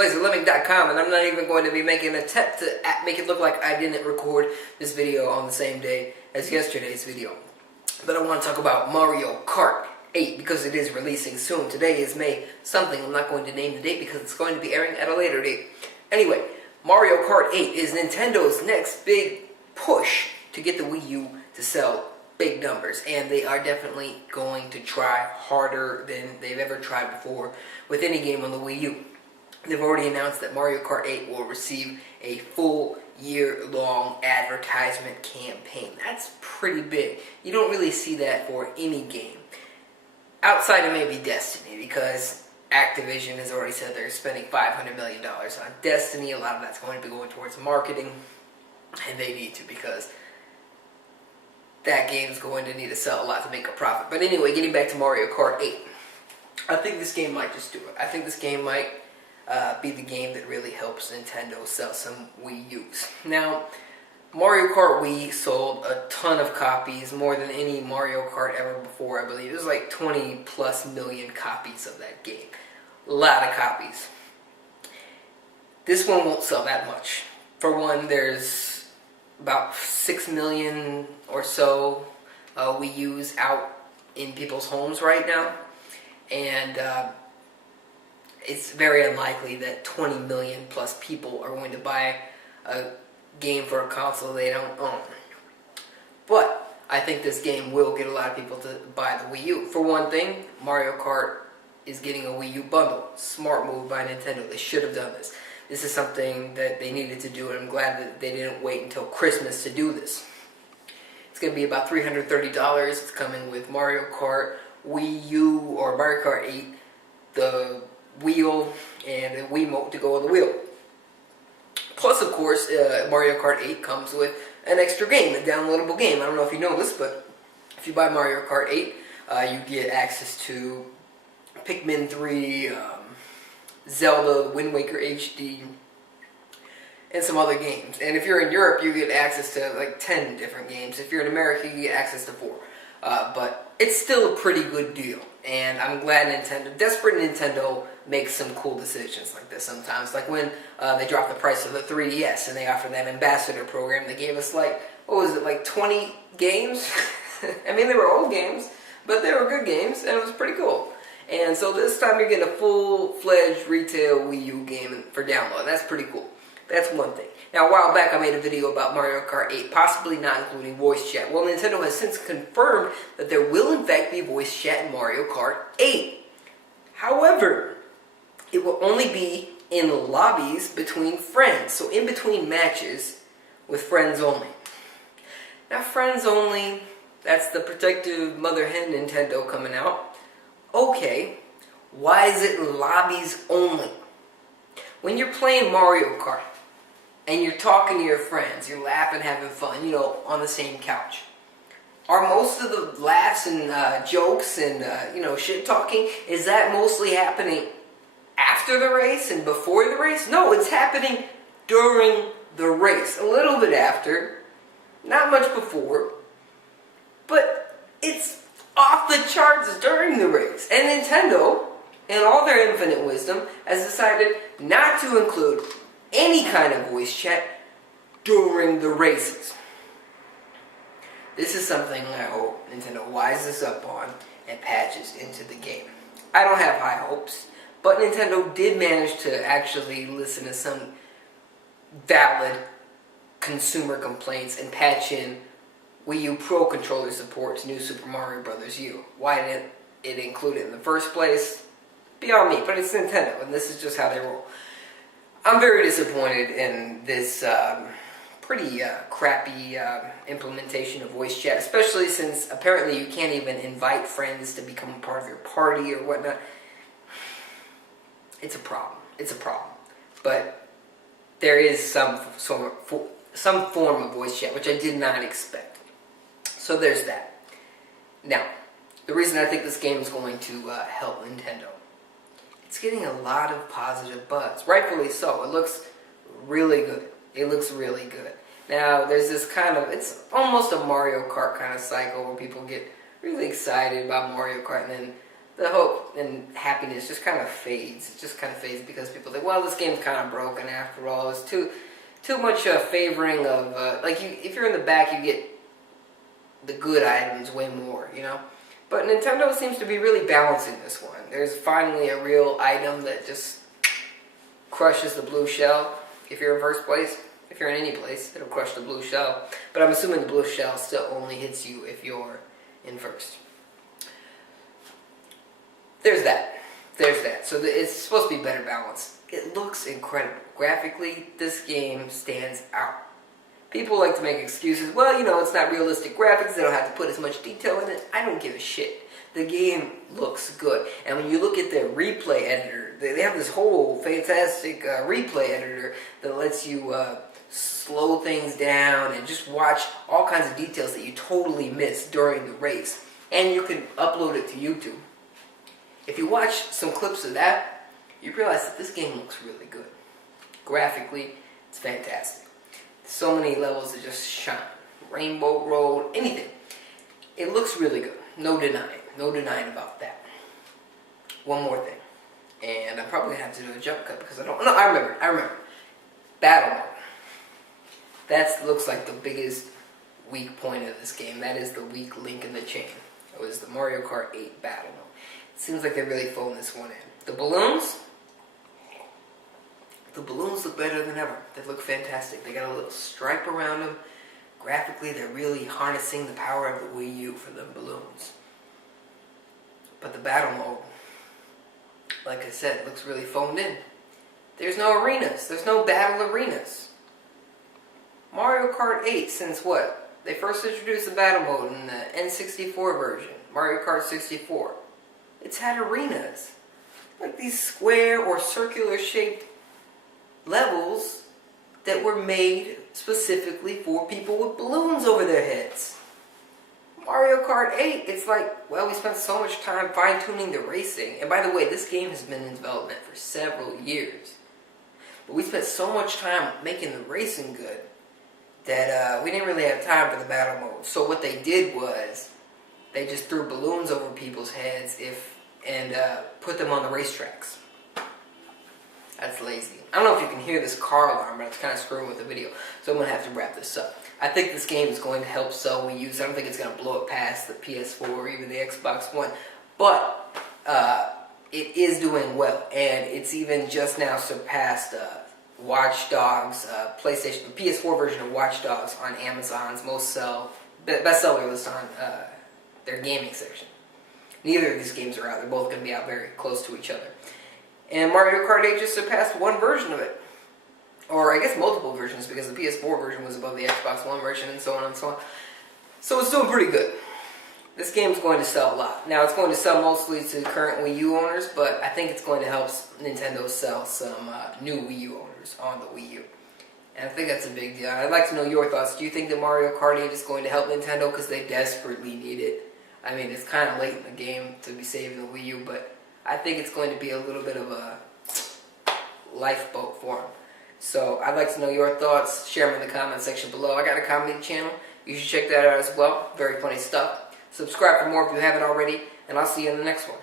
LaserLemming.com, and I'm not even going to be making an attempt to make it look like I didn't record this video on the same day as yesterday's video. But I want to talk about Mario Kart 8 because it is releasing soon. Today is May something. I'm not going to name the date because it's going to be airing at a later date. Anyway, Mario Kart 8 is Nintendo's next big push to get the Wii U to sell big numbers, and they are definitely going to try harder than they've ever tried before with any game on the Wii U. They've already announced that Mario Kart 8 will receive a full year-long advertisement campaign. That's pretty big. You don't really see that for any game. Outside of maybe Destiny, because Activision has already said they're spending $500 million on Destiny. A lot of that's going to be going towards marketing, and they need to because that game's going to need to sell a lot to make a profit. But anyway, getting back to Mario Kart 8, I think this game might just do it. I think this game might be the game that really helps Nintendo sell some Wii U's. Now, Mario Kart Wii sold a ton of copies, more than any Mario Kart ever before, I believe. It was like 20 plus million copies of that game. A lot of copies. This one won't sell that much. For one, there's about 6 million or so Wii U's out in people's homes right now. And it's very unlikely that 20 million plus people are going to buy a game for a console they don't own. But I think this game will get a lot of people to buy the Wii U. For one thing, Mario Kart is getting a Wii U bundle. Smart move by Nintendo. They should have done this. This is something that they needed to do, and I'm glad that they didn't wait until Christmas to do this. It's going to be about $330. It's coming with Mario Kart Wii U or Mario Kart 8, the wheel, and a Wiimote to go on the wheel. Plus, of course, Mario Kart 8 comes with an extra game, a downloadable game. I don't know if you know this, but if you buy Mario Kart 8, you get access to Pikmin 3, Zelda, Wind Waker HD, and some other games. And if you're in Europe, you get access to like 10 different games. If you're in America, you get access to 4. But it's still a pretty good deal. And I'm glad desperate Nintendo makes some cool decisions like this sometimes. Like when they dropped the price of the 3DS and they offered that ambassador program. They gave us like, what was it, like 20 games? I mean, they were old games, but they were good games, and it was pretty cool. And so this time you're getting a full-fledged retail Wii U game for download. That's pretty cool. That's one thing. Now, a while back I made a video about Mario Kart 8, possibly not including voice chat. Well, Nintendo has since confirmed that there will in fact be voice chat in Mario Kart 8. However, it will only be in lobbies between friends. So in between matches with friends only. Now, friends only, that's the protective mother hen Nintendo coming out. Okay, why is it lobbies only? When you're playing Mario Kart and you're talking to your friends, you're laughing, having fun, you know, on the same couch, are most of the laughs and jokes and, shit talking, is that mostly happening after the race and before the race? No, it's happening during the race. A little bit after, not much before, but it's off the charts during the race. And Nintendo, in all their infinite wisdom, has decided not to include any kind of voice chat during the races. This is something I hope Nintendo wises up on and patches into the game. I don't have high hopes, but Nintendo did manage to actually listen to some valid consumer complaints and patch in Wii U Pro Controller support to New Super Mario Bros. U. Why didn't it include it in the first place? Beyond me, but it's Nintendo, and this is just how they roll. I'm very disappointed in this pretty crappy implementation of voice chat, especially since apparently you can't even invite friends to become part of your party or whatnot. It's a problem. It's a problem. But there is some form of voice chat, which I did not expect. So there's that. Now, the reason I think this game is going to help Nintendo, it's getting a lot of positive buzz. Rightfully so. It looks really good. It looks really good. Now, there's this kind of, it's almost a Mario Kart kind of cycle where people get really excited about Mario Kart and then the hope and happiness just kind of fades. It just kind of fades because people think, well, this game's kind of broken after all. It's too much favoring of if you're in the back, you get the good items way more, you know. But Nintendo seems to be really balancing this one. There's finally a real item that just crushes the blue shell. If you're in first place, if you're in any place, it'll crush the blue shell. But I'm assuming the blue shell still only hits you if you're in first. There's that. There's that. So it's supposed to be better balanced. It looks incredible. Graphically, this game stands out. People like to make excuses. Well, you know, it's not realistic graphics. They don't have to put as much detail in it. I don't give a shit. The game looks good. And when you look at their replay editor, they have this whole fantastic replay editor that lets you slow things down and just watch all kinds of details that you totally missed during the race. And you can upload it to YouTube. If you watch some clips of that, you realize that this game looks really good. Graphically, it's fantastic. So many levels that just shine. Rainbow Road, anything. It looks really good. No denying. No denying about that. One more thing. And I'm probably going to have to do a jump cut because I don't... No, I remember. Battle mode. That looks like the biggest weak point of this game. That is the weak link in the chain. It was the Mario Kart 8 battle mode. It seems like they're really phoning this one in. The balloons look better than ever. They look fantastic. They got a little stripe around them. Graphically, they're really harnessing the power of the Wii U for the balloons. But the battle mode, like I said, looks really phoned in. There's no arenas. There's no battle arenas. Mario Kart 8, since what? They first introduced the battle mode in the N64 version, Mario Kart 64. It's had arenas. Like these square or circular shaped levels that were made specifically for people with balloons over their heads. Mario Kart 8, it's like, well, we spent so much time fine-tuning the racing. And by the way, this game has been in development for several years. But we spent so much time making the racing good that we didn't really have time for the battle mode. So what they did was, they just threw balloons over people's heads and put them on the racetracks. That's lazy. I don't know if you can hear this car alarm, but it's kind of screwing with the video. So I'm going to have to wrap this up. I think this game is going to help sell Wii U. I don't think it's going to blow it past the PS4 or even the Xbox One. But it is doing well. And it's even just now surpassed Watch Dogs, PlayStation, the PS4 version of Watch Dogs on Amazon's bestseller list on their gaming section. Neither of these games are out. They're both going to be out very close to each other. And Mario Kart 8 just surpassed one version of it. Or I guess multiple versions, because the PS4 version was above the Xbox One version and so on and so on. So it's doing pretty good. This game's going to sell a lot. Now it's going to sell mostly to current Wii U owners, but I think it's going to help Nintendo sell some new Wii U owners on the Wii U. And I think that's a big deal. I'd like to know your thoughts. Do you think that Mario Kart 8 is going to help Nintendo because they desperately need it? I mean, it's kind of late in the game to be saving the Wii U, but I think it's going to be a little bit of a lifeboat for them. So I'd like to know your thoughts. Share them in the comment section below. I got a comedy channel. You should check that out as well. Very funny stuff. Subscribe for more if you haven't already, and I'll see you in the next one.